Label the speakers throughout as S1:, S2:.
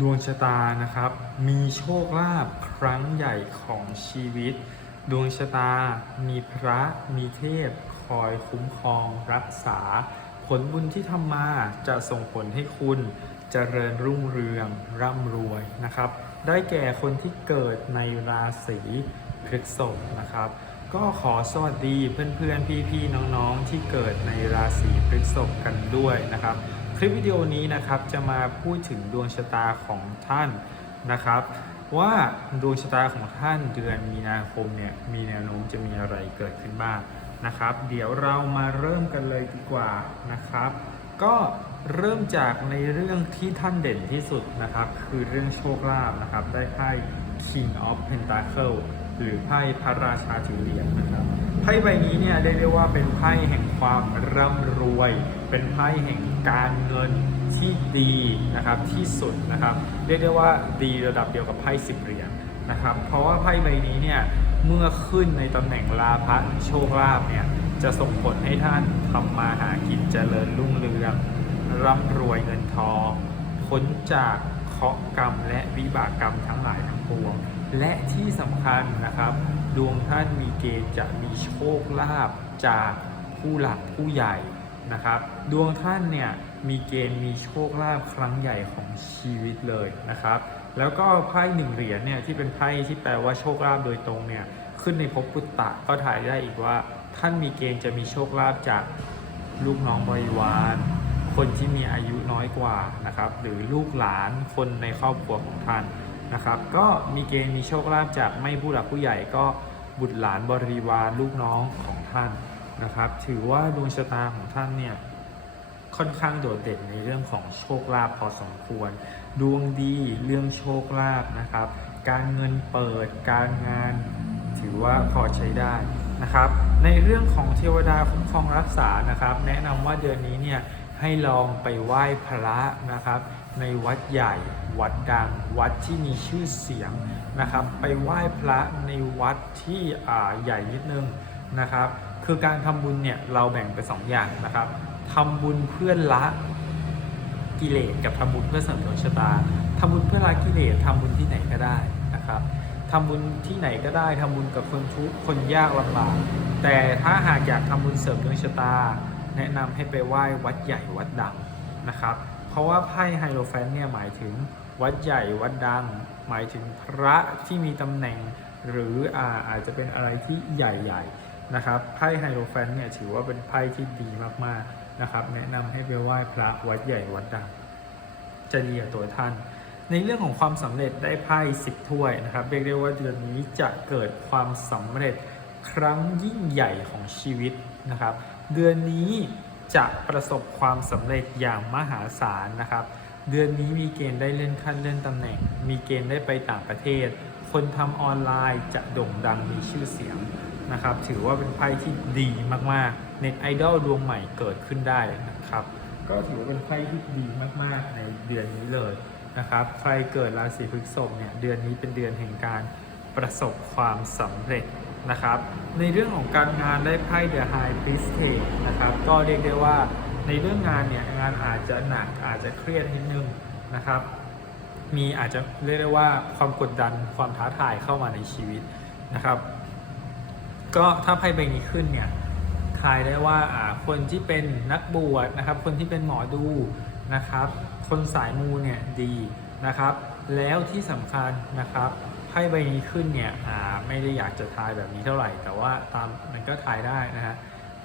S1: ดวงชะตานะครับ มีโชคลาภครั้งใหญ่ของชีวิต ดวงชะตา มีพระมีเทพ คอยคุ้มครองรักษา ผลบุญที่ทำมาจะส่งผลให้คุณเจริญรุ่งเรืองร่ำรวยนะครับ ได้แก่คนที่เกิดในราศีพฤษภนะครับ ก็ขอสวัสดีเพื่อนๆ พี่ๆ น้องๆ ที่เกิดในราศีพฤษภกันด้วยนะครับ คลิปวิดีโอนี้นะครับจะมาพูดถึงดวงชะตาของท่านนะครับ ว่าดวงชะตาของท่านเดือนมีนาคมเนี่ยมีแนวโน้มจะมีอะไรเกิดขึ้นบ้างนะครับ เดี๋ยวเรามาเริ่มกันเลยดีกว่านะครับ ก็เริ่มจากในเรื่องที่ท่านเด่นที่สุดนะครับ คือเรื่องโชคลาภนะครับ ได้ไพ่ King of Pentacle หรือไพ่พระราชาถือเหรียญนะครับไพ่ใบนี้เนี่ยเรียกได้ว่าเป็นไพ่แห่งความร่ำรวย เป็นไพ่แห่ง การเงินที่ดีนะครับที่สุดนะครับ เรียกได้ว่าดีระดับเดียวกับไพ่สิบเหรียญนะครับ เพราะว่าไพ่ใบนี้เนี่ยเมื่อขึ้นในตำแหน่งลาภะโชคลาภเนี่ยจะส่งผลให้ท่านทำมาหากินเจริญรุ่งเรืองร่ำรวยเงินทองพ้นจากเคราะห์กรรมและวิบากกรรมทั้งหลายทั้งปวง และที่สำคัญนะครับ ดวงท่านมีเกณฑ์จะมีโชคลาภจากผู้หลักผู้ใหญ่ นะครับดวงท่านเนี่ยมีเกณฑ์มีโชคลาภครั้งใหญ่ของชีวิตเลยนะครับแล้วก็ไพ่หนึ่งเหรียญเนี่ยที่เป็นไพ่ที่แปลว่าโชคลาภโดยตรงเนี่ยขึ้นในภพปุตตะก็ถ่ายได้อีกว่า ท่านมีเกณฑ์จะมีโชคลาภจากลูกน้องบริวาร คนที่มีอายุน้อยกว่านะครับหรือลูกหลานคนในครอบครัวของท่านนะครับก็มีเกณฑ์มีโชคลาภจากไม่ผู้หลักผู้ใหญ่ก็บุตรหลานบริวารลูกน้องของท่าน นะครับ ถือว่าดวงชะตาของท่านเนี่ยค่อนข้างโดดเด่นในเรื่องของโชคลาภพอสมควร ดวงดีเรื่องโชคลาภนะครับ การเงินเปิดการงาน ถือว่าพอใช้ได้นะครับ ในเรื่องของเทวดาคุ้มครองรักษานะครับ แนะนำว่าเดือนนี้เนี่ยให้ลองไปไหว้พระนะครับ ในวัดใหญ่ วัดดัง วัดที่มีชื่อเสียงนะครับ ไปไหว้พระในวัดที่ใหญ่นิดนึงนะครับ คือการทำบุญเนี่ยเราแบ่งเป็นสองอย่างนะครับทำบุญเพื่อละกิเลสกับทำบุญเพื่อเสริมดวงชะตาทำบุญเพื่อละกิเลสทำบุญที่ไหนก็ได้นะครับทำบุญที่ไหนก็ได้ทำบุญกับคนทุกข์คนยากลำบากแต่ถ้าหากอยากทำบุญเสริมดวงชะตา แนะนำให้ไปไหว้วัดใหญ่วัดดังนะครับ เพราะว่าไพ่ไฮโลแฟนเนี่ยหมายถึงวัดใหญ่วัดดัง หมายถึงพระที่มีตำแหน่ง หรืออาอาจจะเป็นอะไรที่ใหญ่ๆ นะครับไพ่ไฮโลแฟนเนี่ยถือว่าเป็นไพ่ที่ดีมากๆนะครับ แนะนำให้ไปไหว้พระวัดใหญ่วัดดังจะดีกับตัวท่าน ในเรื่องของความสำเร็จได้ไพ่สิบถ้วยนะครับเรียกได้ว่าเดือนนี้จะเกิดความสำเร็จครั้งยิ่งใหญ่ของชีวิตนะครับ เดือนนี้จะประสบความสำเร็จอย่างมหาศาลนะครับ เดือนนี้มีเกณฑ์ได้เลื่อนขั้นเลื่อนตำแหน่ง มีเกณฑ์ได้ไปต่างประเทศ คนทำออนไลน์จะโด่งดังมีชื่อเสียง นะครับ ถือว่าเป็นไพ่ที่ดีมากๆ เน็ตไอดอลดวงใหม่เกิดขึ้นได้นะครับ ก็ถือว่าเป็นไพ่ที่ดีมากๆ ในเดือนนี้เลยนะครับ ใครเกิดราศีพฤษภเนี่ย เดือนนี้เป็นเดือนแห่งการประสบความสำเร็จนะครับ ในเรื่องของการงานได้ไพ่ The High Priestess นะครับ ก็เรียกได้ว่าในเรื่องงานเนี่ยงานอาจจะหนักอาจจะเครียดนิดนึงนะครับ มีอาจจะเรียกได้ว่าความกดดันความท้าทายเข้ามาในชีวิตนะครับ ก็ถ้าไพ่ใบนี้ขึ้นเนี่ยทายได้ว่าคนที่เป็นนักบวชนะครับ คนที่เป็นหมอดูนะครับ คนสายมูเนี่ยดีนะครับ แล้วที่สำคัญนะครับไพ่ใบนี้ขึ้นเนี่ยอ่าไม่ได้อยากจะทายแบบนี้เท่าไหร่ แต่ว่าตามมันก็ทายได้นะฮะ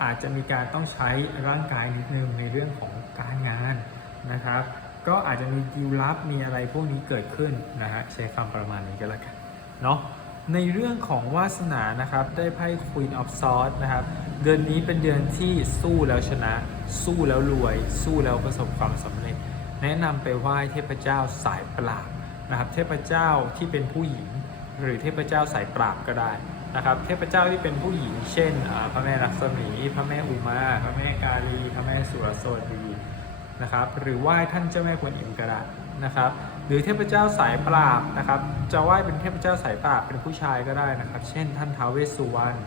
S1: อาจจะมีการต้องใช้ร่างกายนิดนึงในเรื่องของการงานนะครับ ก็อาจจะมีดีลลับมีอะไรพวกนี้เกิดขึ้นนะฮะใช้คำประมาณนี้ก็แล้วกันเนาะ ในเรื่องของวาสนานะครับ ได้ไพ่ Queen of Swords นะครับ เดือนนี้เป็นเดือนที่สู้แล้วชนะ สู้แล้วรวย สู้แล้วประสบความสำเร็จ แนะนำไปไหว้เทพเจ้าสายปราบนะครับ เทพเจ้าที่เป็นผู้หญิง หรือเทพเจ้าสายปราบก็ได้นะครับ เทพเจ้าที่เป็นผู้หญิง เช่นพระแม่ลักษมีพระแม่อุมาพระแม่กาลีพระแม่สุรโสดีนะครับ หรือไหว้ท่านเจ้าแม่กวนอิมก็ได้ นะครับ หรือเทพเจ้าสายปราบนะครับ จะไหว้เป็นเทพเจ้าสายปราบเป็นผู้ชายก็ได้นะครับ เช่น ท่านท้าวเวสสุวรรณ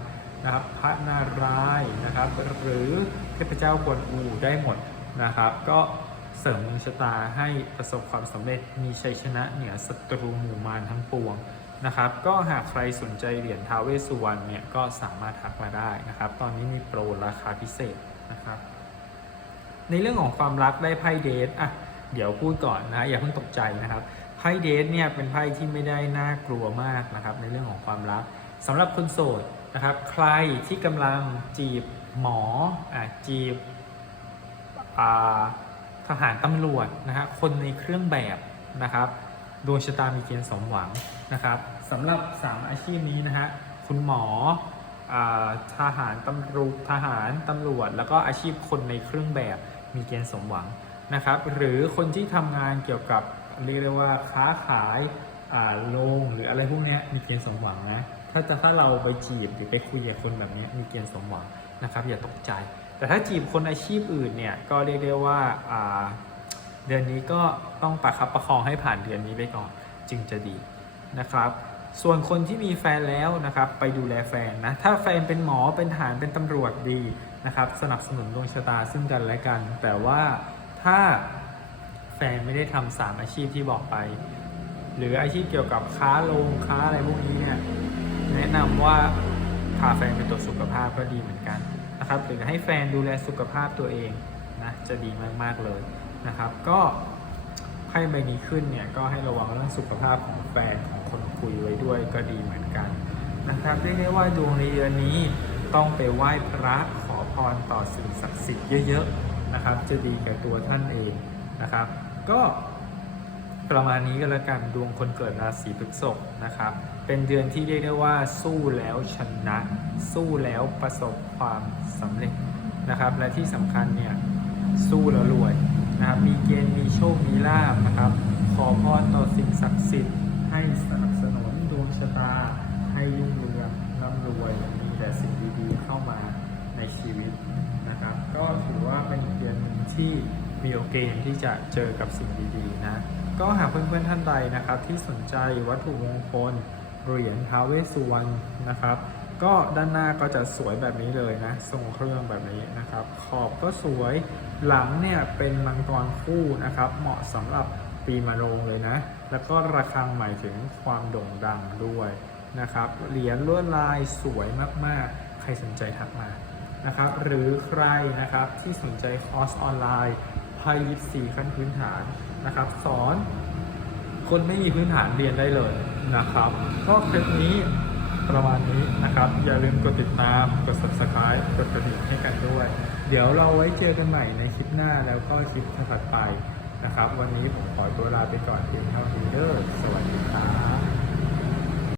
S1: นะครับ พระนารายณ์นะครับ หรือเทพเจ้ากวนอูได้หมดนะครับ ก็เสริมดวงชะตาให้ประสบความสำเร็จมีชัยชนะเหนือศัตรูหมู่มารทั้งปวงนะครับ ก็หากใครสนใจเหรียญท้าวเวสสุวรรณเนี่ยก็สามารถทักมาได้นะครับ ตอนนี้มีโปรราคาพิเศษนะครับ ในเรื่องของความรักได้ไพ่เดทอะ เดี๋ยวพูดก่อนนะอย่าเพิ่งตกใจนะครับไพ่เดทเนี่ยเป็นไพ่ที่ไม่ได้น่ากลัวมากนะครับในเรื่องของความรักสำหรับคนโสดนะครับใครที่กำลังจีบหมออะจีบทหารตำรวจนะฮะคนในเครื่องแบบนะครับดวงชะตามีเกณฑ์สมหวังนะครับสำหรับ 3 อาชีพนี้นะฮะคุณหมอทหารตำรวจทหารตำรวจ แล้วก็อาชีพคนในเครื่องแบบมีเกณฑ์สมหวัง นะครับ หรือคนที่ทำงานเกี่ยวกับเรียกได้ว่าค้าขายอ่าโรงหรืออะไรพวกนี้มีเกณฑ์สมหวังนะ ถ้าจะถ้าเราไปจีบหรือไปคุยกับคนแบบนี้มีเกณฑ์สมหวังนะครับ อย่าตกใจ แต่ถ้าจีบคนอาชีพอื่นเนี่ยก็เรียกได้ว่าอ่าเดือนนี้ก็ต้องประคับประคองให้ผ่านเดือนนี้ไปก่อนจึงจะดีนะครับ ส่วนคนที่มีแฟนแล้วนะครับ ไปดูแลแฟนนะ ถ้าแฟนเป็นหมอเป็นทหารเป็นตำรวจดีนะครับ สนับสนุนดวงชะตาซึ่งกันและกัน แต่ว่า ถ้าแฟนไม่ได้ทำสามอาชีพที่บอกไป หรืออาชีพเกี่ยวกับค้าโรงค้าอะไรพวกนี้เนี่ยแนะนำว่าพาแฟนไปตรวจสุขภาพก็ดีเหมือนกันนะครับหรือให้แฟนดูแลสุขภาพตัวเองนะจะดีมากๆเลยนะครับ ก็ไพ่ใบนี้ขึ้นเนี่ยก็ให้ระวังเรื่องสุขภาพของแฟนของคนคุยไว้ด้วยก็ดีเหมือนกันนะครับเรียกได้ว่าดวงในเดือนนี้ต้องไปไหว้พระขอพรต่อสิ่งศักดิ์สิทธิ์เยอะๆ นะครับ จะดีกับตัวท่านเองนะครับ ก็ประมาณนี้ก็แล้วกันดวงคนเกิดราศีพฤษภนะครับ เป็นเดือนที่เรียกได้ว่าสู้แล้วชนะ สู้แล้วประสบความสำเร็จนะครับ และที่สำคัญเนี่ยสู้แล้วรวยนะครับ มีเกณฑ์มีโชคมีลาบนะครับ ขอพรต่อสิ่งศักดิ์สิทธิ์ให้สนับสนุนดวงชะตาให้รุ่งเรืองร่ำรวยมีแต่สิ่งดีๆเข้ามา ชีวิตนะครับ ก็ถือว่าเป็นเดือนหนึ่งที่มีโอกาสที่จะเจอกับสิ่งดีๆนะก็หากเพื่อนๆท่านใดนะครับ ที่สนใจวัตถุมงคลเหรียญท้าวเวสสุวรรณนะครับก็ด้านหน้าก็จะสวยแบบนี้เลยนะทรงเครื่องแบบนี้นะครับ ขอบก็สวยหลังเนี่ยเป็นมังกรคู่นะครับ เหมาะสำหรับปีมะโรงเลยนะ แล้วก็ระฆังหมายถึงความโด่งดังด้วยนะครับเหรียญลวดลายสวยมากๆ ใครสนใจทักมา นะครับ หรือใครนะครับที่สนใจคอร์สออนไลน์ไพ่ยิปซีขั้นพื้นฐานนะครับ สอนคนไม่มีพื้นฐานเรียนได้เลยนะครับ ก็คลิปนี้ประมาณนี้นะครับ อย่าลืมกดติดตาม กด subscribe กดกระดิ่งให้กันด้วย เดี๋ยวเราไว้เจอกันใหม่ในคลิปหน้าแล้วก็คลิปถัดไปนะครับ วันนี้ผมขอตัวลาไปก่อนเพียงเท่านี้เด้อส